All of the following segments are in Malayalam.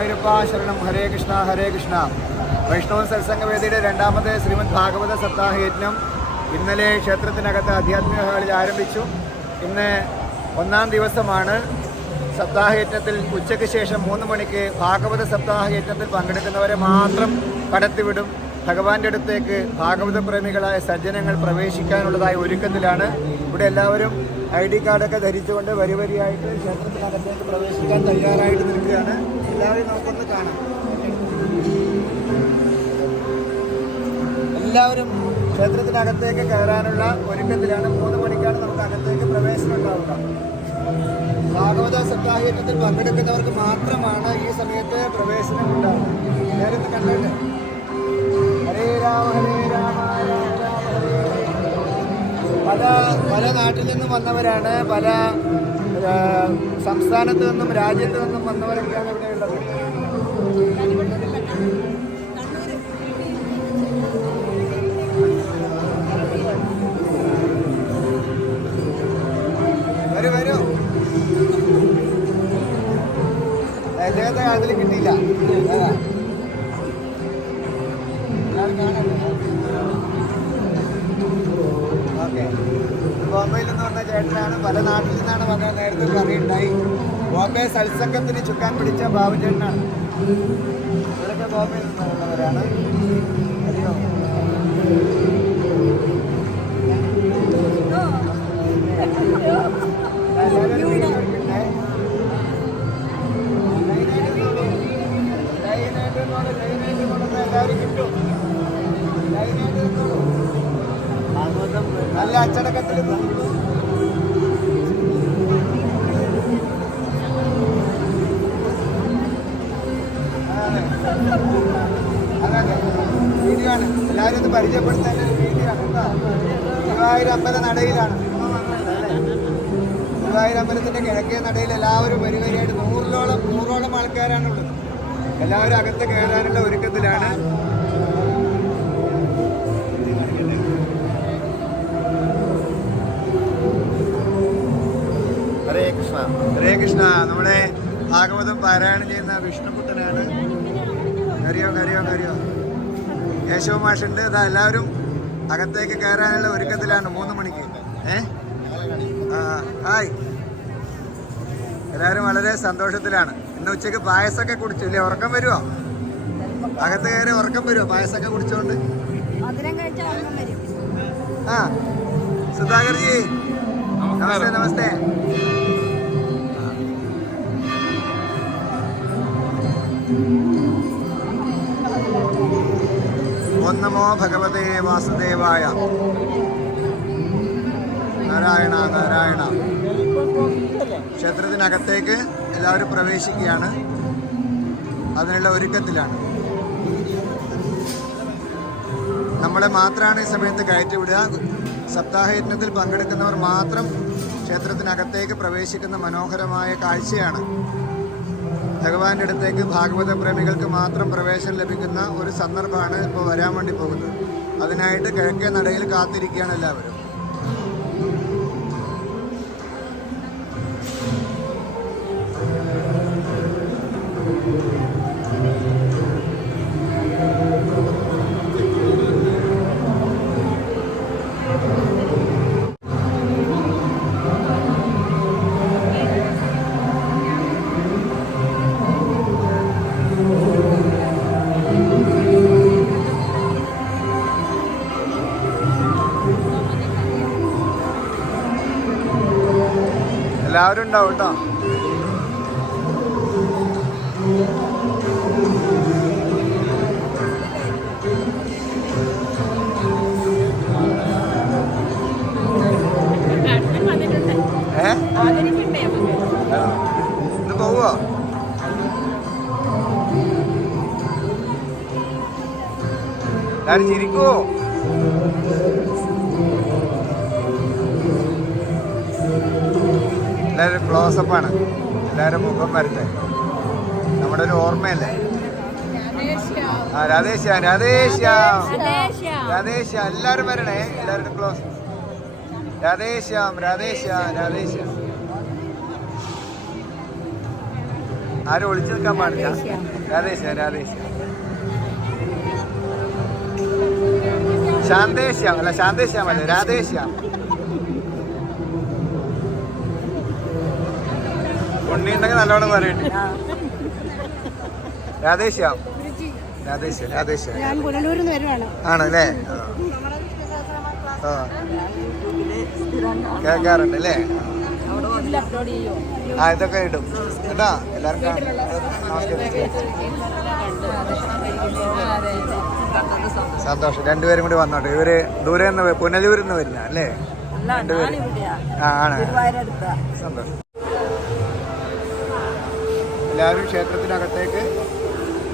ഗുരുവായൂരപ്പ ശരണം. ഹരേ കൃഷ്ണ ഹരേ കൃഷ്ണ. വൈഷ്ണവ സത്സംഗവേദിയുടെ രണ്ടാമത്തെ ശ്രീമദ് ഭാഗവത സപ്താഹ യജ്ഞം ഇന്നലെ ക്ഷേത്രത്തിനകത്ത് ആധ്യാത്മിക ഹാളിൽ ആരംഭിച്ചു. ഇന്ന് ഒന്നാം ദിവസമാണ് സപ്താഹ യജ്ഞത്തിൽ ഉച്ചയ്ക്ക് ശേഷം മൂന്ന് മണിക്ക് ഭാഗവത സപ്താഹ യജ്ഞത്തിൽ പങ്കെടുക്കുന്നവരെ മാത്രം കടത്തിവിടും. ഭഗവാന്റെ അടുത്തേക്ക് ഭാഗവത പ്രേമികളായ സജ്ജനങ്ങൾ പ്രവേശിക്കാനുള്ളതായ ഒരുക്കത്തിലാണ്. ഇവിടെ എല്ലാവരും ഐ ഡി കാർഡൊക്കെ ധരിച്ചുകൊണ്ട് വരി വരിയായിട്ട് ക്ഷേത്രത്തിനകത്തേക്ക് പ്രവേശിക്കാൻ തയ്യാറായിട്ട് നിൽക്കുകയാണ്. എല്ലാവരും നമുക്കൊന്ന് കാണാം. എല്ലാവരും ക്ഷേത്രത്തിനകത്തേക്ക് കയറാനുള്ള ഒരുക്കത്തിലാണ് മൂന്ന് മണിക്കാണ് നമുക്ക് അകത്തേക്ക് പ്രവേശനം ഉണ്ടാവുക. ഭാഗവത സപ്താഹയജ്ഞത്തിൽ പങ്കെടുക്കുന്നവർക്ക് മാത്രമാണ് ഈ സമയത്ത് പ്രവേശനം ഉണ്ടാവുക. നേരത്തെ കണ്ടിട്ട്? ഹരേ രാമ ഹരേ രാമ രാമ ഹരേ. പല പല നാട്ടിൽ നിന്നും വന്നവരാണ് പല സംസ്ഥാനത്ത് നിന്നും രാജ്യത്ത് നിന്നും വന്നവരൊക്കെയാണ് ഇവിടെ ഉള്ളത്. അദ്ദേഹത്തെ അതിൽ കിട്ടിയില്ല? ഓക്കെ. ബോംബെയിൽ നിന്ന് വന്ന ചേട്ടനാണ്. പല നാട്ടിൽ നിന്നാണ് വന്നത് നേരത്തെ കറി ഉണ്ടായി. ബോംബെ സത്സംഗത്തിന് ചുക്കാൻ പിടിച്ച ബാബു ചേട്ടനാണ്. ഇവരൊക്കെ ബോംബെയിൽ നിന്ന് വന്നവരാണ് അറിയോ നല്ല അച്ചടക്കത്തിൽ വീഡിയോ ആണ് എല്ലാവരും ഒന്ന് പരിചയപ്പെടുത്താൻ വീഡിയോ ഗുരുവായൂർ അമ്പല നടയിലാണ്. ഗുരുവായൂർ അമ്പലത്തിന്റെ കിഴക്കേ നടയിൽ എല്ലാവരും വരി വരിയായിട്ട് നൂറിലോളം നൂറോളം ആൾക്കാരാണുള്ളത്. എല്ലാവരും അകത്ത് കയറാനുള്ള ഒരുക്കത്തിലാണ്. കൃഷ്ണ നമ്മുടെ ഭാഗവതം പാരായണം ചെയ്യുന്ന വിഷ്ണുപുട്ടനാണ് കറിയോ കറിയോ കറിയോ യേശോ മാഷുണ്ട് ഇതാ എല്ലാവരും അകത്തേക്ക് കയറാനുള്ള ഒരുക്കത്തിലാണ് മൂന്ന് മണിക്ക്. ഏ? ആ ഹായ്. എല്ലാവരും വളരെ സന്തോഷത്തിലാണ്. ഇന്ന് ഉച്ചയ്ക്ക് പായസമൊക്കെ കുടിച്ചു. ഇല്ലേ ഉറക്കം വരുമോ അകത്ത് കയറി ഉറക്കം വരുമോ പായസമൊക്കെ കുടിച്ചോണ്ട്? ആ. സുധാകർജി നമസ്തേ നമസ്തേ. നമോ ഭഗവതേ വാസുദേവായ. നാരായണ നാരായണ. ക്ഷേത്രത്തിനകത്തേക്ക് എല്ലാവരും പ്രവേശിക്കുകയാണ്. അതിനുള്ള ഒരുക്കത്തിലാണ്. നമ്മളെ മാത്രമാണ് ഈ സമയത്ത് കയറ്റിവിടുക സപ്താഹയജ്ഞത്തിൽ പങ്കെടുക്കുന്നവർ മാത്രം ക്ഷേത്രത്തിനകത്തേക്ക് പ്രവേശിക്കുന്ന മനോഹരമായ കാഴ്ചയാണ്. ഭഗവാന്റെ അടുത്തേക്ക് ഭാഗവത പ്രേമികൾക്ക് മാത്രം പ്രവേശനം ലഭിക്കുന്ന ഒരു സന്ദർഭമാണ് ഇപ്പോൾ വരാൻ വേണ്ടി പോകുന്നത്. അതിനായിട്ട് കിഴക്കേ നടയിൽ കാത്തിരിക്കുകയാണ് എല്ലാവരും. എല്ലാവരും ഉണ്ടാവും കേട്ടോ. ഇന്ന് പോവോ? എല്ലാരും ചിരിക്കുവോ എല്ലാവരും ക്ലോസപ്പ് ആണ്. എല്ലാവരും മുഖം വരട്ടെ. നമ്മുടെ ഒരു ഓർമ്മയല്ലേ? ആ രാധേശ്യ രാധേശ്യ. രാധേശ്യ. എല്ലാവരും വരണേ. എല്ലാവരും ക്ലോസ് രാധേശ്യാം രാധേശ്യ രാധേശ്യ. ആരും ഒളിച്ചു നിൽക്കാൻ പാടില്ല. രാധേശ്യ. രാധേശ്യ ശാന്തേശ്യാം അല്ല ശാന്തേശ്യാം അല്ലേ രാധേശ്യാം. ഉണ്ണിയുണ്ടെങ്കിൽ നല്ലോണം പറയട്ടെ രാധേശ്യാം രാധേശ്യ രാധേശ്യ ആണല്ലേ? ആ. കേൾക്കാറുണ്ട് അല്ലേ ആ ഇതൊക്കെ ഇടും. കേട്ടാ? എല്ലാവരും സന്തോഷം. രണ്ടുപേരും കൂടി വന്നോട്ടെ. ഇവർ ദൂരെ നിന്ന് പുനലൂരിൽ നിന്ന് വരുന്ന അല്ലേ രണ്ടുപേരും. ആ ആണ്. സന്തോഷം. എല്ലാവരും ക്ഷേത്രത്തിനകത്തേക്ക്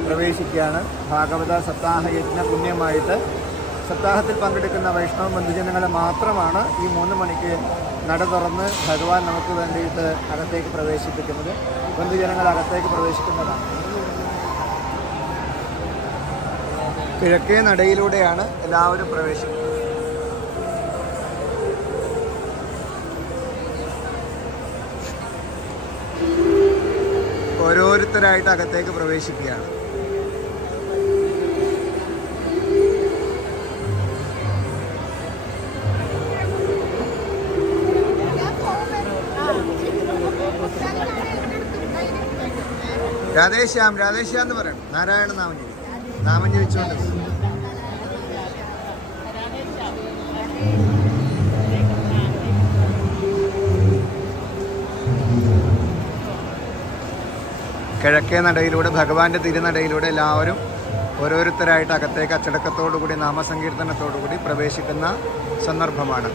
പ്രവേശിക്കുകയാണ്. ഭാഗവത സപ്താഹ യജ്ഞ പുണ്യമായിട്ട്. സപ്താഹത്തിൽ പങ്കെടുക്കുന്ന വൈഷ്ണവ ബന്ധുജനങ്ങളെ മാത്രമാണ് ഈ മൂന്ന് മണിക്ക് നട തുറന്ന് ഭഗവാൻ നമുക്ക് വേണ്ടിയിട്ട് അകത്തേക്ക് പ്രവേശിപ്പിക്കുന്നത്. ബന്ധുജനങ്ങൾ അകത്തേക്ക് പ്രവേശിക്കുന്നതാണ്. കിഴക്കേ നടയിലൂടെയാണ് എല്ലാവരും പ്രവേശിക്കുന്നത്. ഓരോരുത്തരായിട്ട് അകത്തേക്ക് പ്രവേശിക്കുകയാണ്. രാധേശ്യാം രാധേശ്യാം എന്ന് പറയണം. നാരായണ നാമം ജപി നാമം കിഴക്കേ നടയിലൂടെ ഭഗവാന്റെ തിരുനടയിലൂടെ എല്ലാവരും ഓരോരുത്തരായിട്ട് അകത്തേക്ക് അച്ചടക്കത്തോടുകൂടി നാമസങ്കീർത്തനത്തോടുകൂടി പ്രവേശിക്കുന്ന സന്ദർഭമാണ്.